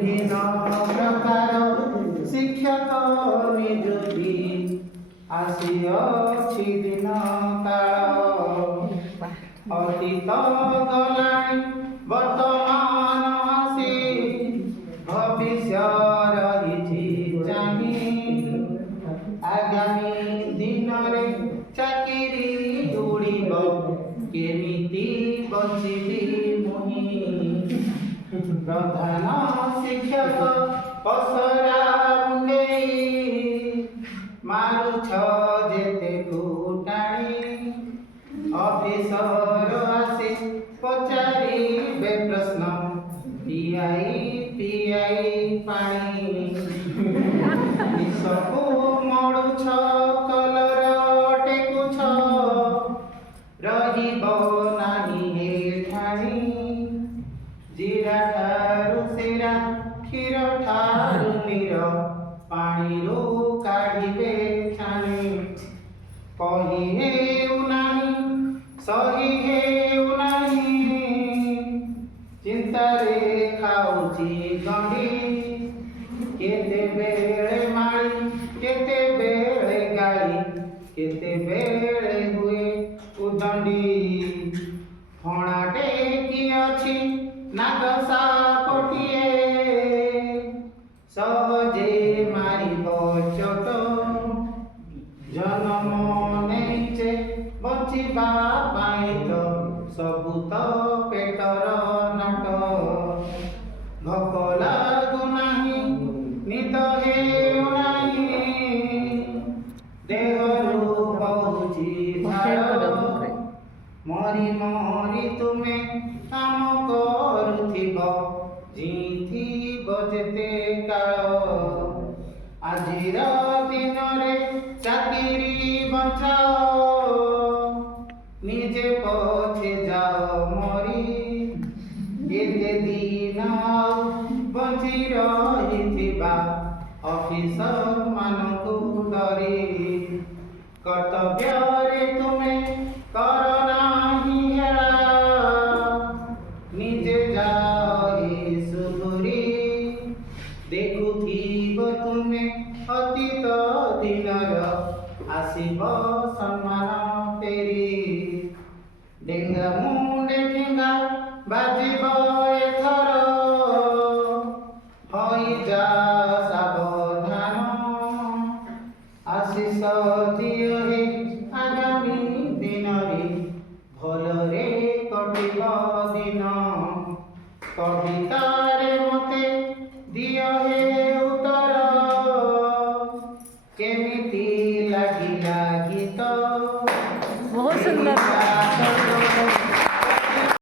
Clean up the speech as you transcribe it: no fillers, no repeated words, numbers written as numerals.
ବିଭିନ୍ନ ପ୍ରକାର ଶିକ୍ଷକ ନିଯୁକ୍ତି ଆସିଅଛି ଦିନ କାଳ ଅତୀତ ଗଲାଣି ବର୍ତ୍ତମାନ ଆସି ଭବିଷ୍ୟ ରହିଛି ଚାହିଁ ଆଗାମୀ ଦିନରେ ଚାକିରି ଉଡ଼ିବ କେମିତି ବଞ୍ଚିବି ମୁହିଁ ପ୍ରଧାନ ଶିକ୍ଷକ ପସରା ମୁଣ୍ଡେଇ ମାରୁଛ ଯେତେ ଫୁଟାଣି ଅଫିସର ଆସି ପଚାରିବେ ପ୍ରଶ୍ନ ପିଆଇ ପାଣି ସବୁ ମଡ଼ୁଛ କଲର ଟେକୁଛ ରହିବ ନାହିଁ ଏଠାଣି ଜିରା ଠାରୁ ଶିରା କ୍ଷୀର ଠାରୁ ନୀର ପାଣିରୁ କାଢ଼ିବେ ଛାଣି କହି ହେଉ ନାହିଁ ସହି ହେଉ ନାହିଁ ଚିନ୍ତାରେ ଖାଉଛି ଗଣ୍ଡି କେତେବେଳେ ମାଳି କେତେବେଳେ ଗାଳି କେତେବେଳେ ହୁଏ ଉଦଣ୍ଡି ଫଣାଟେ କି ଅଛି ନାଗ ସାପଟିଏ ସହଜେ ମାରିବ ଚୋଟ ଜନମ ନେଇଛେ ବଞ୍ଚିବା ପାଇଁ ତ ସବୁ ତ ପେଟର ନାଟ ଭୋକ ଲାଗୁନାହିଁ ନିଦ ହେଉ ନାହିଁ ଦେହରୁ ବହୁଛି ଝାଳ ମରି ମରି ତୁମେ କାମ କରୁଥିବ ଜିଥିବ ଯେତେ କାଳ ଆଜିର ଦିନରେ ଚାକିରି ବଞ୍ଚାଅ ନିଜେ ପଛେ ଯାଅ ମରି କେତେ ଦିନ ଆଉ ବଞ୍ଚି ରହିଥିବା ଅଫିସର ମାନଙ୍କୁ ଡରି କର୍ତ୍ତବ୍ୟରେ ତୁମେ କର ନାହିଁ ହେଳା ନିଜେ ଯାଅ ସୁଧୁରି ଦେଖୁଥିବ ତୁମେ ଅତୀତ ଦିନର ଆସିବ ସମ୍ମାନ ଫେରି ଡେଙ୍ଗା ମୁଣ୍ଡେ ଠେଙ୍ଗା ବାଜିବ ଏଥର ହୋଇଯା ସାବଧାନ ଆଶିଷ ଦିଅ ହେ ଆଗାମୀ ଦିନରେ ଭଲରେ କଟିବ ଦିନ କବିତାରେ ମତେ ଦିଅ ହେ ଉତ୍ତର କେମିତି ଲାଗିଲା ଗୀତ ବହୁତ ସୁନ୍ଦର।